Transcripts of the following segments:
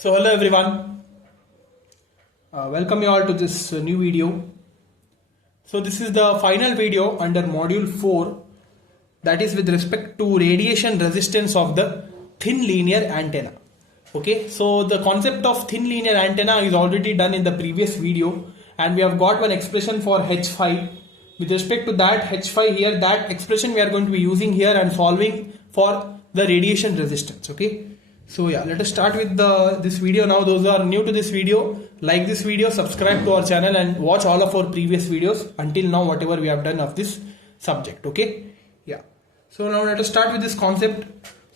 So hello everyone, welcome you all to this new video. So this is the final video under module 4, that is with respect to radiation resistance of the thin linear antenna. Okay, so the concept of thin linear antenna is already done in the previous video, and we have got one expression for H5. With respect to that H5 here, that expression we are going to be using here and solving for the radiation resistance. Okay. So yeah, let us start with this video now. Those who are new to this video, like this video, subscribe to our channel and watch all of our previous videos until now, whatever we have done of this subject. Okay, yeah. So now let us start with this concept.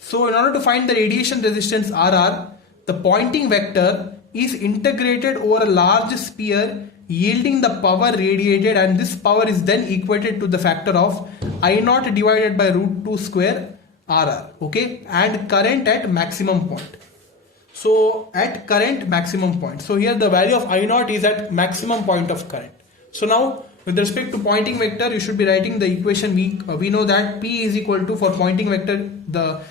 So in order to find the radiation resistance RR, the Poynting vector is integrated over a large sphere yielding the power radiated, and this power is then equated to the factor of I0 divided by root 2 square RR, okay, and current at maximum point. So at current maximum point. So here the value of I0 is at maximum point of current. So now with respect to Poynting vector, you should be writing the equation. We know that P is equal to, for Poynting vector, the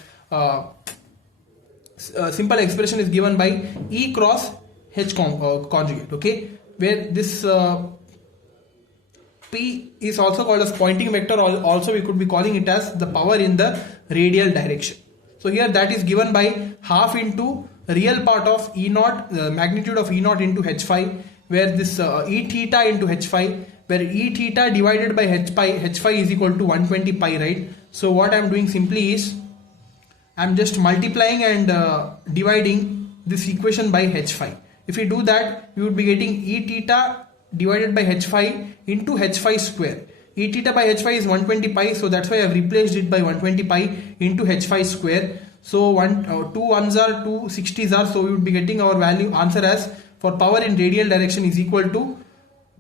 simple expression is given by E cross H conjugate, okay, where this P is also called as Poynting vector, also we could be calling it as the power in the radial direction. So here that is given by half into real part of E0, the magnitude of E0 into H5, where this E theta into H5, where E theta divided by H5 is equal to 120 pi, right? So what I am doing simply is I am just multiplying and dividing this equation by H5. If we do that, we would be getting E theta divided by H5 into H5 square. E theta by H5 is 120 pi, so that's why I have replaced it by 120 pi into H5 square. So 2 ones are 2 60s are, so we would be getting our value answer as for power in radial direction is equal to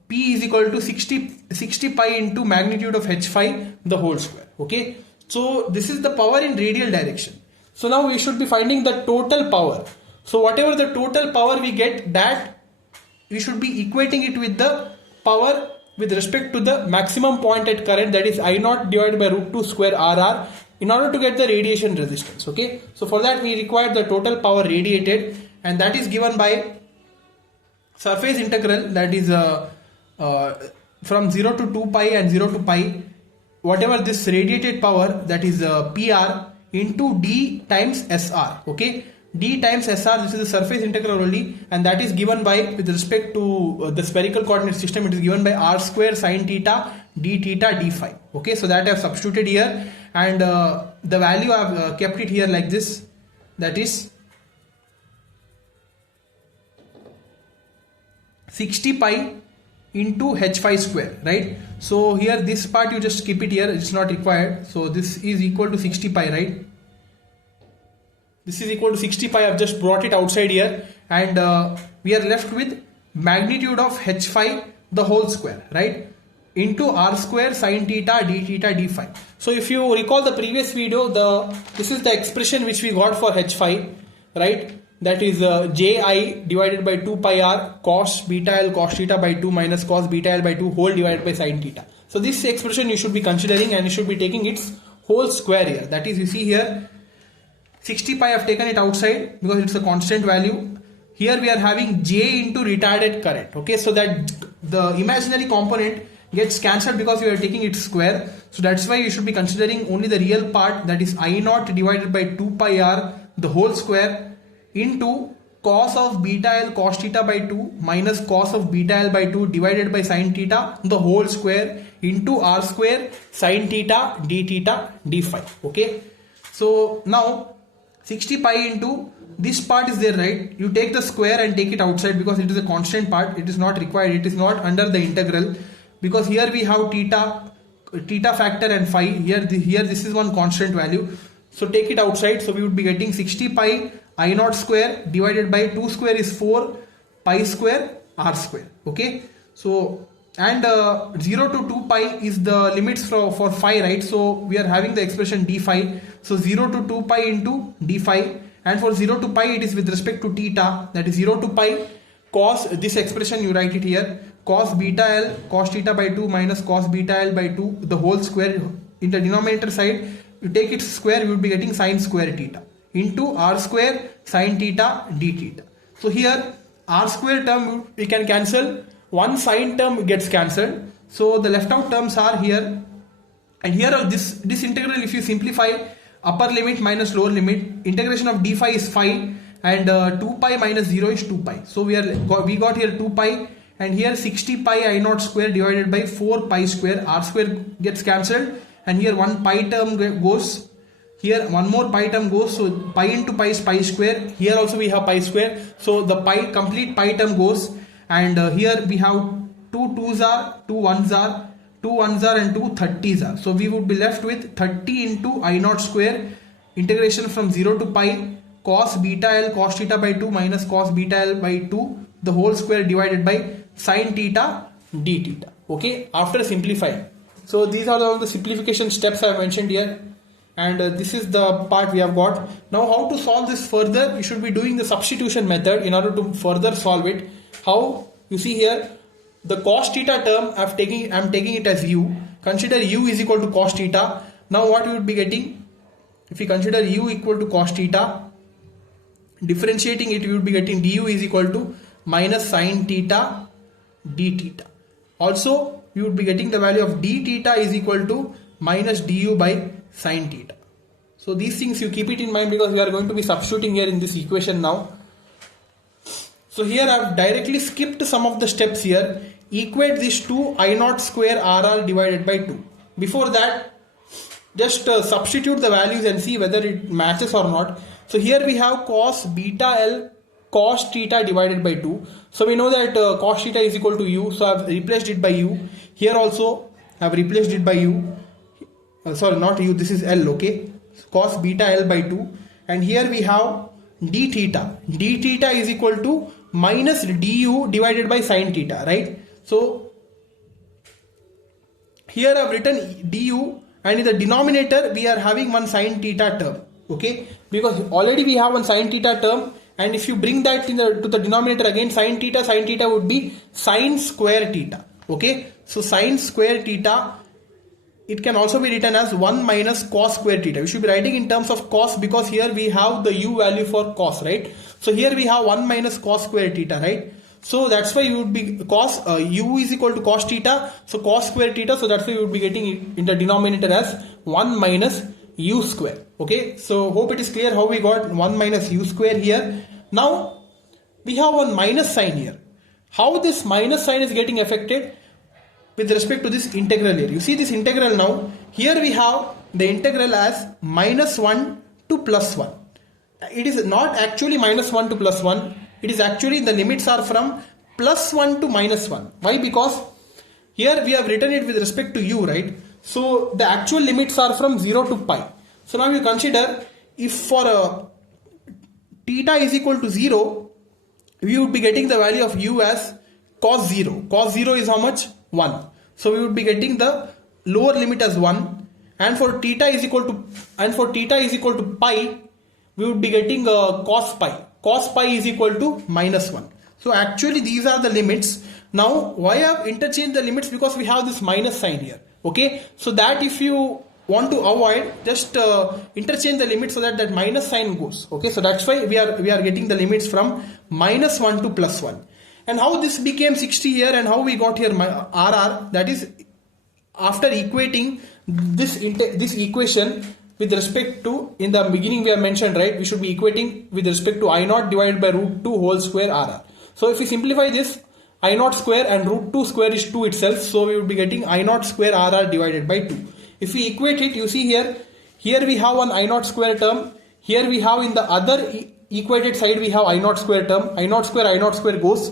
P is equal to 60 pi into magnitude of H5 the whole square. Okay, so this is the power in radial direction. So now we should be finding the total power. So whatever the total power we get, that we should be equating it with the power with respect to the maximum point at current, that is I0 divided by root 2 square RR, in order to get the radiation resistance. Okay, so for that we require the total power radiated, and that is given by surface integral, that is from 0 to 2 pi and 0 to pi, whatever this radiated power, that is PR into D times SR. Okay, D times SR, this is the surface integral only, and that is given by, with respect to the spherical coordinate system, it is given by R square sine theta d theta d phi. Okay, so that I have substituted here, and the value I have kept it here like this, that is 60 pi into H5 square, right? So here this part you just keep it here, it's not required. So this is equal to 60 pi, right? This is equal to 60 pi. I have just brought it outside here, and we are left with magnitude of H5 the whole square, right, into R square sine theta d phi. So if you recall the previous video, this is the expression which we got for H5, right? That is Ji divided by 2 pi R cos beta L cos theta by 2 minus cos beta L by 2 whole divided by sine theta. So this expression you should be considering, and you should be taking its whole square here. That is, you see here 60 pi I have taken it outside because it's a constant value. Here we are having J into retarded current. Okay, so that the imaginary component gets cancelled because we are taking its square. So that's why you should be considering only the real part, that is I0 divided by 2 pi R the whole square into cos of beta L cos theta by 2 minus cos of beta L by 2 divided by sine theta the whole square into R square sine theta d phi. Okay, so now 60 pi into this part is there, right? You take the square and take it outside because it is a constant part. It is not required. It is not under the integral, because here we have theta factor and phi. Here this is one constant value. So take it outside. So we would be getting 60 pi I0 square divided by 2 square is 4 pi square R square. Okay. So and 0 to 2 pi is the limits for phi, right? So we are having the expression d phi. So 0 to 2 pi into d phi, and for 0 to pi it is with respect to theta, that is 0 to pi cos, this expression you write it here, cos beta L cos theta by 2 minus cos beta L by 2 the whole square. In the denominator side you take its square, you will be getting sine square theta into r square sine theta d theta. So here r square term we can cancel, one sine term gets cancelled. So the left out terms are here, and here this integral, if you simplify, upper limit minus lower limit, integration of d phi is phi, and 2 pi minus 0 is 2 pi. So we got here 2 pi, and here 60 pi I naught square divided by 4 pi square, r square gets cancelled, and here one pi term goes, here one more pi term goes, so pi into pi is pi square, here also we have pi square, so the complete pi term goes, and here we have 2 2s are, 2 1s are, 2 1s are, and 2 30s are. So we would be left with 30 into I naught square, integration from 0 to pi, cos beta L cos theta by 2 minus cos beta L by 2, the whole square divided by sin theta d theta. Okay, after simplifying. So these are all the simplification steps I have mentioned here, and this is the part we have got. Now how to solve this further? We should be doing the substitution method in order to further solve it. How? You see here, the cos theta term I am taking it as u. Consider u is equal to cos theta. Now what we would be getting? If we consider u equal to cos theta, differentiating it, we would be getting du is equal to minus sin theta d theta. Also we would be getting the value of d theta is equal to minus du by sin theta. So these things you keep it in mind, because we are going to be substituting here in this equation now. So here I have directly skipped some of the steps here. Equate this to I naught square RR divided by 2. Before that, just substitute the values and see whether it matches or not. So here we have cos beta L cos theta divided by 2. So we know that cos theta is equal to u. So I have replaced it by u. Here also I have replaced it by u. Sorry, not u, this is L, okay. Cos beta L by 2. And here we have d theta. D theta is equal to minus du divided by sin theta, right? So here I have written du, and in the denominator we are having one sin theta term, okay, because already we have one sin theta term, and if you bring that to the denominator again, sin theta would be sin square theta, okay. So sin square theta, it can also be written as 1 minus cos square theta. We should be writing in terms of cos, because here we have the u value for cos, right? So here we have 1 minus cos square theta, right? So that's why you would be cos u is equal to cos theta, so cos square theta, so that's why you would be getting it in the denominator as 1 minus u square. Okay, so hope it is clear how we got 1 minus u square here. Now we have one minus sign here. How this minus sign is getting affected with respect to this integral here? You see this integral now, here we have the integral as minus 1 to plus 1. It is not actually minus 1 to plus 1. It is actually, the limits are from plus 1 to minus 1. Why? Because here we have written it with respect to u, right? So the actual limits are from 0 to pi. So now you consider, if for theta is equal to 0, we would be getting the value of u as cos 0. Cos 0 is how much? 1. So we would be getting the lower limit as 1, and for theta is equal to pi, we would be getting cos pi. Cos pi is equal to minus 1. So actually these are the limits. Now why I have interchanged the limits? Because we have this minus sign here. Okay, so that if you want to avoid, just interchange the limits so that minus sign goes. Okay, so that's why we are getting the limits from minus 1 to plus 1. And how this became 60 here, and how we got here RR, that is after equating this equation with respect to, in the beginning we have mentioned, right, we should be equating with respect to I naught divided by root 2 whole square RR. So if we simplify this, I naught square and root 2 square is 2 itself, so we would be getting I naught square RR divided by 2. If we equate it, you see here we have one I naught square term, here we have in the other equated side we have I naught square term, I naught square goes.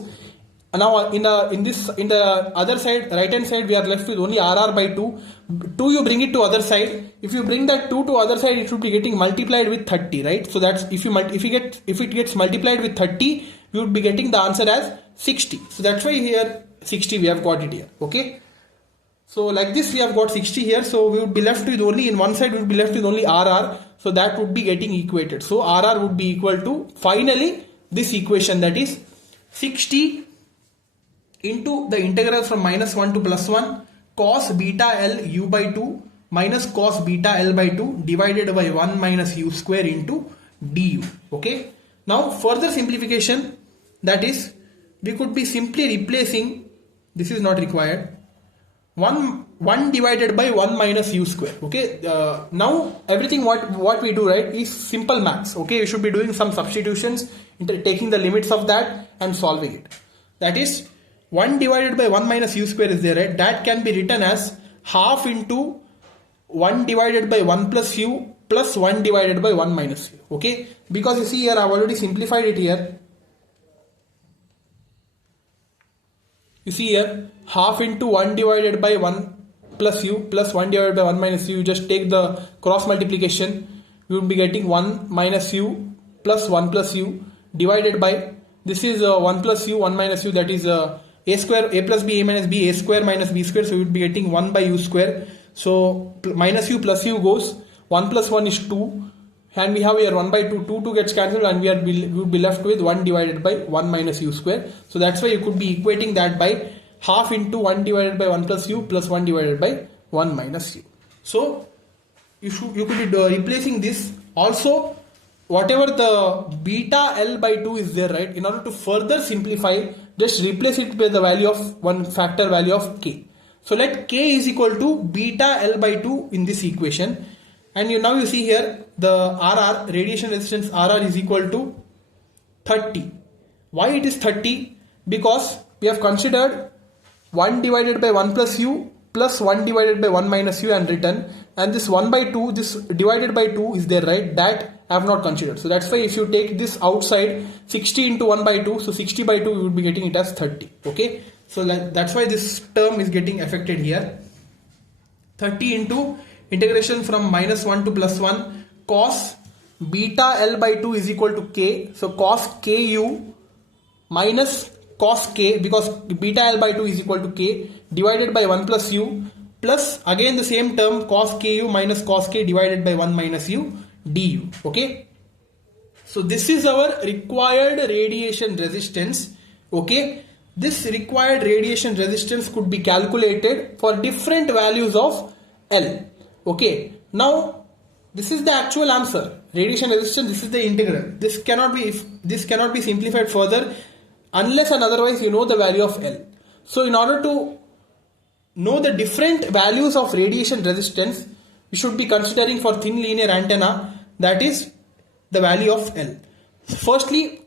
Now in the other side, right hand side, we are left with only RR by 2. 2 you bring it to other side. If you bring that 2 to other side, it should be getting multiplied with 30, right? So that's if it gets multiplied with 30, we would be getting the answer as 60. So that's why here 60 we have got it here. Okay. So like this we have got 60 here. So we would be left with only, in one side we would be left with only RR. So that would be getting equated. So RR would be equal to finally this equation, that is 60 into the integral from minus 1 to plus 1 cos beta L u by 2 minus cos beta L by 2 divided by 1 minus u square into du. Okay. Now further simplification, that is, we could be simply replacing, this is not required, 1 divided by 1 minus u square. Okay, now everything what we do, right, is simple maths. Okay, we should be doing some substitutions, taking the limits of that and solving it. That is, 1 divided by 1 minus u square is there, right? That can be written as half into 1 divided by 1 plus u plus 1 divided by 1 minus u. Okay, because you see here I have already simplified it here. You see here, half into 1 divided by 1 plus u plus 1 divided by 1 minus u. You just take the cross multiplication. You will be getting 1 minus u plus 1 plus u divided by, this is 1 plus u, 1 minus u, that is a square, a plus b, a minus b, a square minus b square. So you would be getting 1 by u square. So minus u plus u goes, 1 plus 1 is 2. And we have here 1 by 2, 2 gets cancelled, and we would be left with 1 divided by 1 minus u square. So that's why you could be equating that by half into 1 divided by 1 plus u plus 1 divided by 1 minus u. So you could be replacing this. Also, whatever the beta L by 2 is there, right, in order to further simplify, just replace it with the value of one factor value of k. So let k is equal to beta L by 2 in this equation. And now you see here the RR, radiation resistance RR, is equal to 30. Why it is 30? Because we have considered 1 divided by 1 plus u plus 1 divided by 1 minus u and written, and this 1 by 2, this divided by 2 is there, right, that I have not considered. So that's why if you take this outside, 60 into 1 by 2, so 60 by 2 you would be getting it as 30. Okay, so that's why this term is getting affected here. 30 into integration from minus 1 to plus 1 cos beta L by 2 is equal to k. So cos ku minus cos k, because beta L by 2 is equal to k, divided by 1 plus u plus again the same term cos ku minus cos k divided by 1 minus u du. Okay, so this is our required radiation resistance. Okay, this required radiation resistance could be calculated for different values of L. Okay, now this is the actual answer. Radiation resistance, this is the integral. This cannot be simplified further unless and otherwise you know the value of L. So in order to know the different values of radiation resistance, you should be considering for thin linear antenna, that is the value of L. Firstly,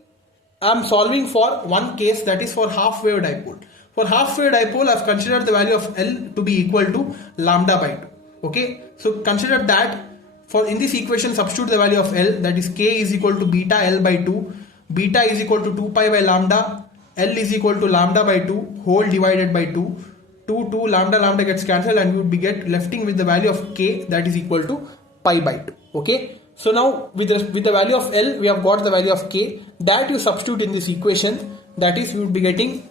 I am solving for one case, that is for half wave dipole. For half wave dipole, I have considered the value of L to be equal to lambda by 2. Okay, so consider that. For in this equation, substitute the value of L, that is k is equal to beta L by 2. Beta is equal to 2 pi by lambda. L is equal to lambda by 2 whole divided by 2. 2 lambda gets cancelled, and you would be lefting with the value of k, that is equal to pi by 2. Okay, so now with the value of L, we have got the value of k, that you substitute in this equation. That is, you would be getting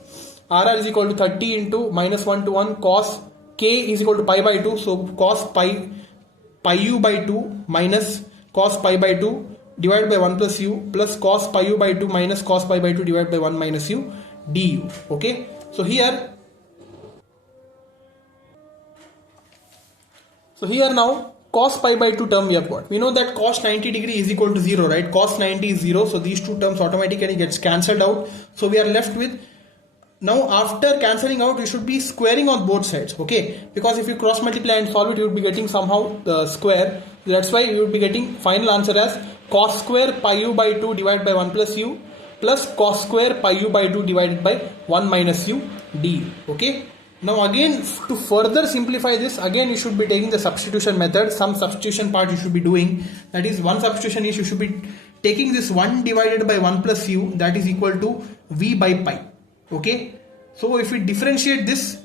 RR is equal to 30 into minus 1 to 1 cos k is equal to pi by 2. So cos pi u by 2 minus cos pi by 2 divided by 1 plus u plus cos pi u by 2 minus cos pi by 2 divided by 1 minus u du. Okay, so here now cos pi by 2 term we have got. We know that cos 90 degree is equal to 0, right? Cos 90 is 0, so these two terms automatically gets cancelled out. So we are left with, now after cancelling out, you should be squaring on both sides. Okay, because if you cross multiply and solve it, you would be getting somehow the square. That's why you would be getting final answer as cos square pi u by 2 divided by 1 plus u plus cos square pi u by 2 divided by 1 minus u du. Okay, now again to further simplify this, again you should be taking the substitution method. Some substitution part you should be doing. That is, one substitution is you should be taking this 1 divided by 1 plus u, that is equal to v by pi. Okay, so if we differentiate this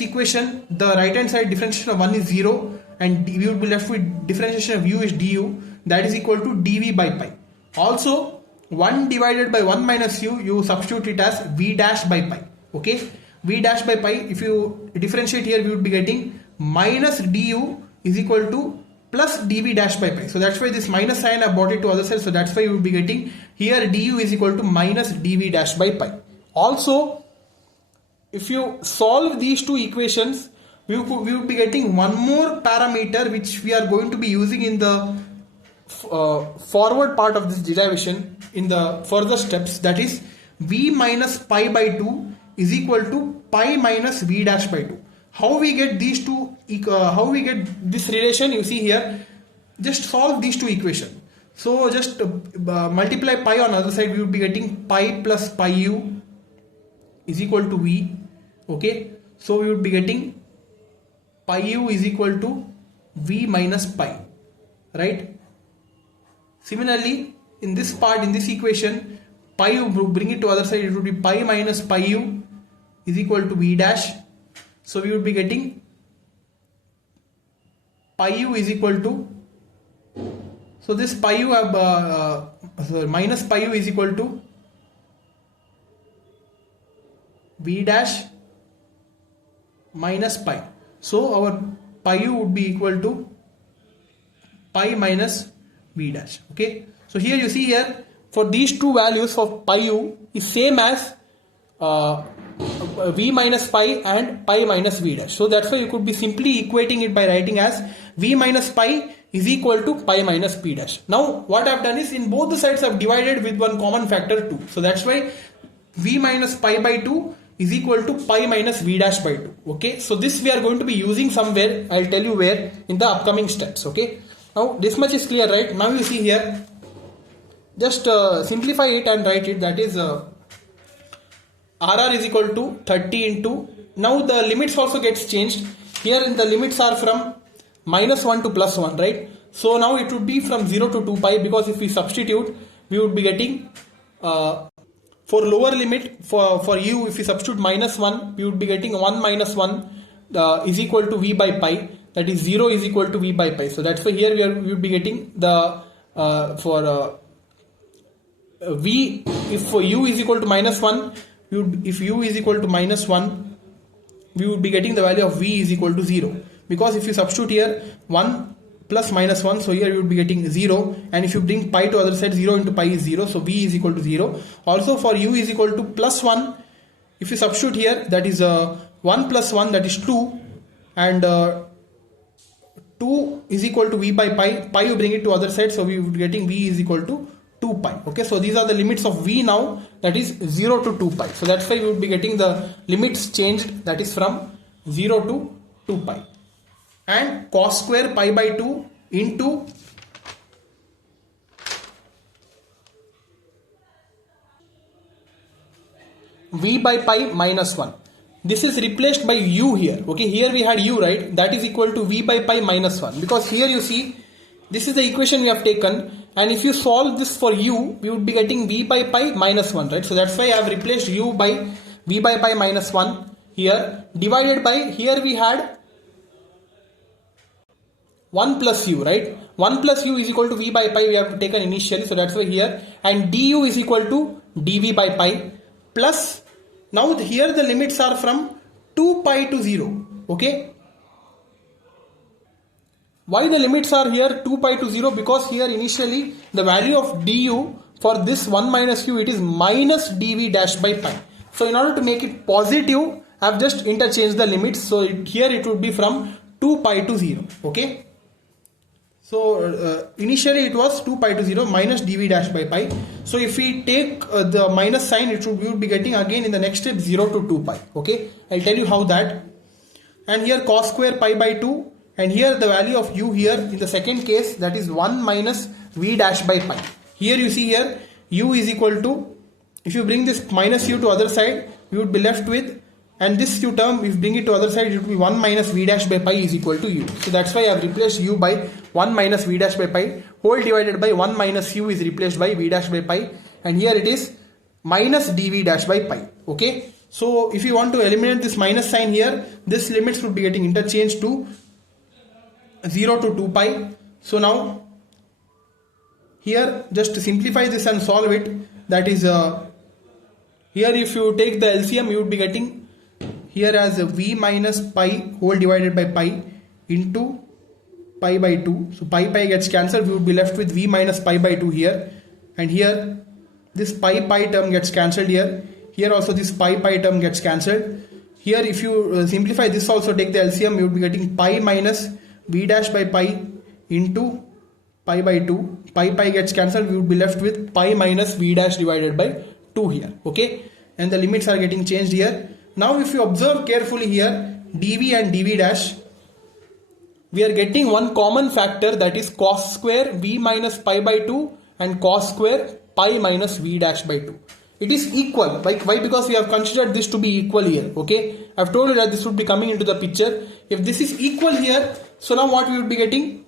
equation, the right hand side differentiation of 1 is 0, and we would be left with differentiation of u is du, that is equal to dv by pi. Also 1 divided by 1 minus u, you substitute it as v dash by pi. Okay, v dash by pi, if you differentiate here, we would be getting minus du is equal to plus dv dash by pi. So that's why this minus sign I brought it to other side. So that's why you would be getting here du is equal to minus dv dash by pi. Also, if you solve these two equations, we would be getting one more parameter which we are going to be using in the forward part of this derivation in the further steps. That is, V minus pi by 2 is equal to pi minus V dash by 2. How we get these two, how we get this relation? You see here, just solve these two equations. So just multiply pi on the other side, we would be getting pi plus pi u is equal to V. Okay, so we would be getting pi u is equal to V minus pi, right? Similarly, in this part, in this equation, pi u, bring it to other side, it would be pi minus pi u is equal to V dash. So we would be getting pi u is equal to, so this pi u minus pi u is equal to V dash minus pi. So our pi u would be equal to pi minus V dash. Okay. So here you see here, for these two values for pi u is same as V minus pi and pi minus V dash. So that's why you could be simply equating it by writing as V minus pi is equal to pi minus P dash. Now what I've done is, in both the sides I've divided with one common factor 2. So that's why V minus pi by 2 is equal to pi minus V dash by 2. Okay. So this we are going to be using somewhere. I'll tell you where in the upcoming steps. Okay. Now this much is clear, right? Now you see here, just simplify it and write it. That is RR is equal to 30 into, now the limits also gets changed. Here the limits are from minus 1 to plus 1, right? So now it would be from 0 to 2 pi, because if we substitute, we would be getting for lower limit for u, if we substitute minus 1, we would be getting 1 minus 1 is equal to V by pi, that is 0 is equal to V by pi. So that's why here we would be getting the for V, if for u is equal to minus 1, if u is equal to minus 1, we would be getting the value of V is equal to 0. Because if you substitute here 1 plus minus 1, so here you would be getting 0. And if you bring pi to other side, 0 into pi is 0. So V is equal to 0. Also for u is equal to plus 1, if you substitute here, that is 1 plus 1, that is 2. And 2 is equal to V by pi. Pi you bring it to other side, so we would be getting V is equal to 2 pi. Okay, so these are the limits of V now, that is 0 to 2 pi. So that's why we would be getting the limits changed, that is from 0 to 2 pi. And cos square pi by 2 into V by pi minus 1. This is replaced by u here. Okay, here we had u, right? That is equal to V by pi minus 1. Because here you see, this is the equation we have taken. And if you solve this for u, we would be getting V by pi minus 1, right? So that's why I have replaced u by V by pi minus 1 here, divided by, here we had 1 plus u, right? 1 plus u is equal to V by pi we have taken initially, so that's why here, and du is equal to dV by pi, plus, now here the limits are from 2 pi to 0, okay? Why the limits are here 2 pi to 0? Because here initially the value of du for this 1 minus u, it is minus dV dash by pi. So in order to make it positive, I have just interchanged the limits. So here it would be from 2 pi to 0, okay? So initially it was 2 pi to 0 minus dV dash by pi. So if we take the minus sign, we would be getting again in the next step 0 to 2 pi, okay? I'll tell you how that. And here cos square pi by 2. And here the value of u here in the second case, that is 1 minus V dash by pi. Here you see here u is equal to, if you bring this minus u to other side, we would be left with, and this u term, if you bring it to other side, it would be 1 minus V dash by pi is equal to u. So that's why I have replaced u by 1 minus V dash by pi, whole divided by 1 minus u is replaced by V dash by pi, and here it is minus dV dash by pi, okay? So if you want to eliminate this minus sign here, this limits would be getting interchanged to 0 to 2 pi. So now here just to simplify this and solve it, that is here if you take the LCM, you would be getting here as V minus pi whole divided by pi into pi by 2. So pi gets cancelled, we would be left with V minus pi by 2 here, and here this pi term gets cancelled here. Here also this pi term gets cancelled. Here if you simplify this also, take the LCM, you would be getting pi minus V dash by pi into pi by 2. Pi gets cancelled, we would be left with pi minus V dash divided by 2 here, okay, and the limits are getting changed here. Now if you observe carefully here, dv and dv dash, we are getting one common factor, that is cos square v minus pi by 2 and cos square pi minus v dash by 2. It is equal. Like why? Because we have considered this to be equal here, okay. I've told you that this would be coming into the picture. If this is equal here, so now what we would be getting?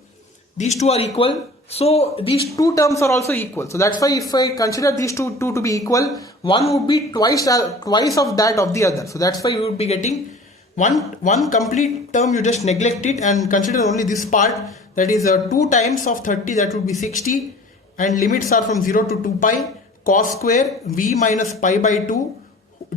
These two are equal. So these two terms are also equal. So that's why if I consider these two to be equal, one would be twice of that of the other. So that's why you would be getting one complete term. You just neglect it and consider only this part, that is 2 times of 30, that would be 60, and limits are from 0 to 2 pi cos square v minus pi by 2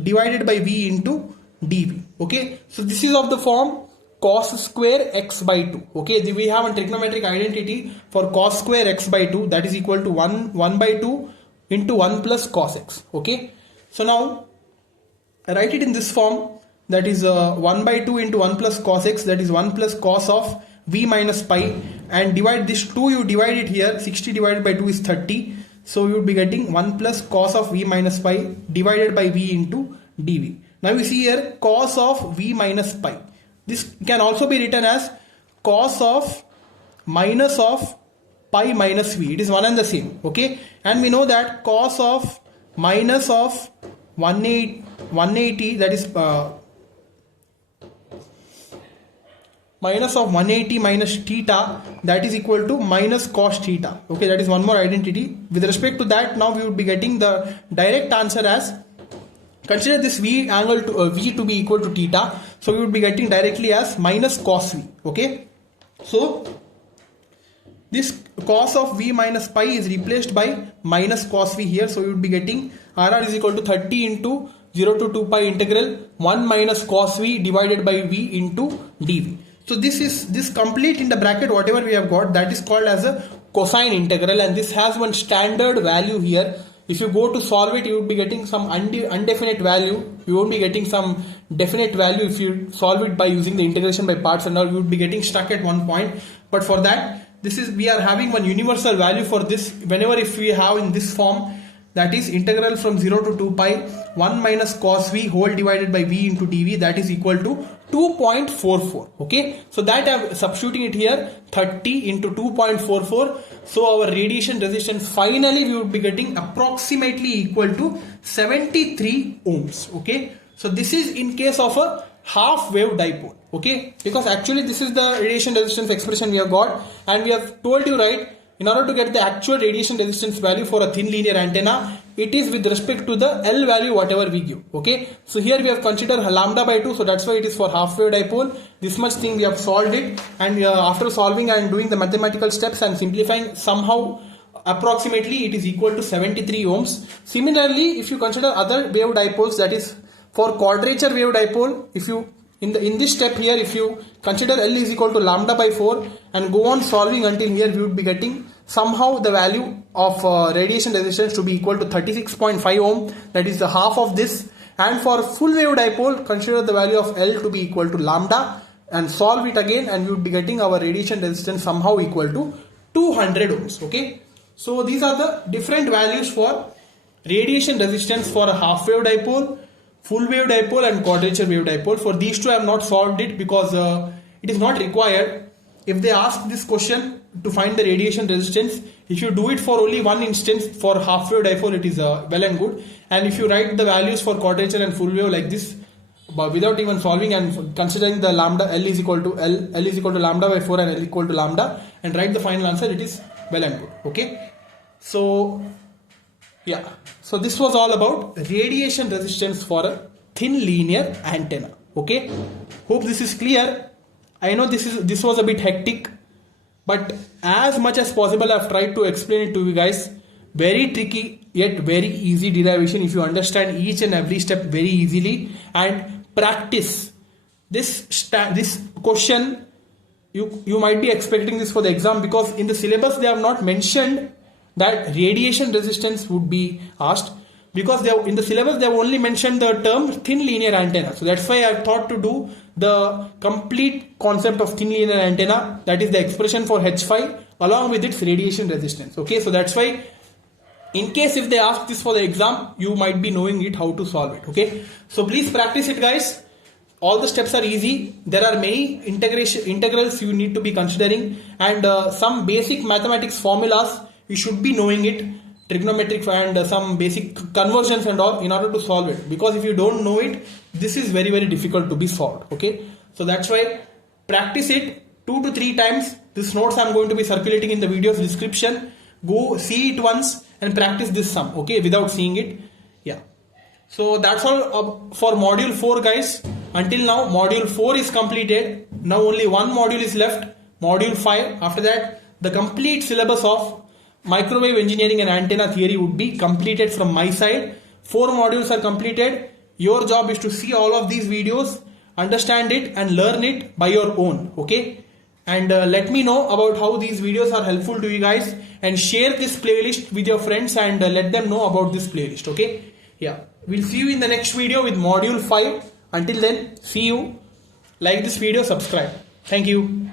divided by v into dv. Okay, so this is of the form cos square x by 2. Okay, we have a trigonometric identity for cos square x by 2, that is equal to 1 by 2 into 1 plus cos x. Okay, so now write it in this form, that is 1 by 2 into 1 plus cos x, that is 1 plus cos of v minus pi, and divide this 2, you divide it here, 60 divided by 2 is 30, so you would be getting 1 plus cos of v minus pi divided by v into dv. Now you see here cos of v minus pi. This can also be written as cos of minus of pi minus v. It is one and the same. Okay, and we know that cos of minus of 180, that is minus of 180 minus theta, that is equal to minus cos theta. Okay, that is one more identity. With respect to that, now we would be getting the direct answer as, consider this v angle to v to be equal to theta, so we would be getting directly as minus cos v. Okay, so this cos of v minus pi is replaced by minus cos v here, so we would be getting RR is equal to 30 into 0 to 2 pi integral 1 minus cos v divided by v into dv. So this complete in the bracket whatever we have got, that is called as a cosine integral, and this has one standard value here. If you go to solve it, you would be getting some undefinite value. You won't be getting some definite value if you solve it by using the integration by parts and all. You would be getting stuck at one point. But for that, we are having one universal value for this. Whenever if we have in this form, that is integral from 0 to 2 pi 1 minus cos v whole divided by v into dv, that is equal to 2.44. Okay, so that I'm substituting it here, 30 into 2.44. So our radiation resistance finally we would be getting approximately equal to 73 ohms. Okay, so this is in case of a half wave dipole. Okay, because actually this is the radiation resistance expression we have got, and we have told you, right, in order to get the actual radiation resistance value for a thin linear antenna, it is with respect to the L value whatever we give. Okay, so here we have considered lambda by 2, so that's why it is for half wave dipole. This much thing we have solved it, and after solving and doing the mathematical steps and simplifying, somehow approximately it is equal to 73 ohms. Similarly, if you consider other wave dipoles, that is for quadrature wave dipole, if you in this step here, if you consider L is equal to lambda by 4 and go on solving until here, we would be getting somehow the value of radiation resistance to be equal to 36.5 ohm, that is the half of this. And for full wave dipole, consider the value of L to be equal to lambda and solve it again, and we would be getting our radiation resistance somehow equal to 200 ohms. Okay, so these are the different values for radiation resistance for a half wave dipole, full wave dipole and quadrature wave dipole. For these two I have not solved it because it is not required. If they ask this question to find the radiation resistance, if you do it for only one instance for half wave dipole, it is well and good. And if you write the values for quadrature and full wave like this, but without even solving and considering the lambda, L is equal to lambda by 4 and L equal to lambda, and write the final answer, it is well and good. Okay, so yeah, so this was all about radiation resistance for a thin linear antenna. Okay, hope this is clear. I know this was a bit hectic, but as much as possible I've tried to explain it to you guys. Very tricky yet very easy derivation if you understand each and every step very easily and practice this question. You might be expecting this for the exam, because in the syllabus they have not mentioned that radiation resistance would be asked, because in the syllabus they have only mentioned the term thin linear antenna. So that's why I thought to do the complete concept of thin linear antenna, that is the expression for H phi along with its radiation resistance. Okay, so that's why In case if they ask this for the exam, you might be knowing it how to solve it. Okay, so please practice it, guys. All the steps are easy. There are many integrals you need to be considering, and some basic mathematics formulas you should be knowing it, trigonometric and some basic conversions and all, in order to solve it. Because if you don't know it, this is very, very difficult to be solved. Okay, so that's why practice it 2 to 3 times. This notes I'm going to be circulating in the video's description. Go see it once and practice this sum, okay, without seeing it. Yeah, so that's all for module 4, guys. Until now module 4 is completed. Now only one module is left, module 5. After that, the complete syllabus of microwave engineering and antenna theory would be completed from my side. 4 modules are completed. Your job is to see all of these videos, understand it and learn it by your own. Okay, and let me know about how these videos are helpful to you guys, and share this playlist with your friends and let them know about this playlist. Okay, yeah, we'll see you in the next video with module 5. Until then, see you. Like this video, subscribe. Thank you.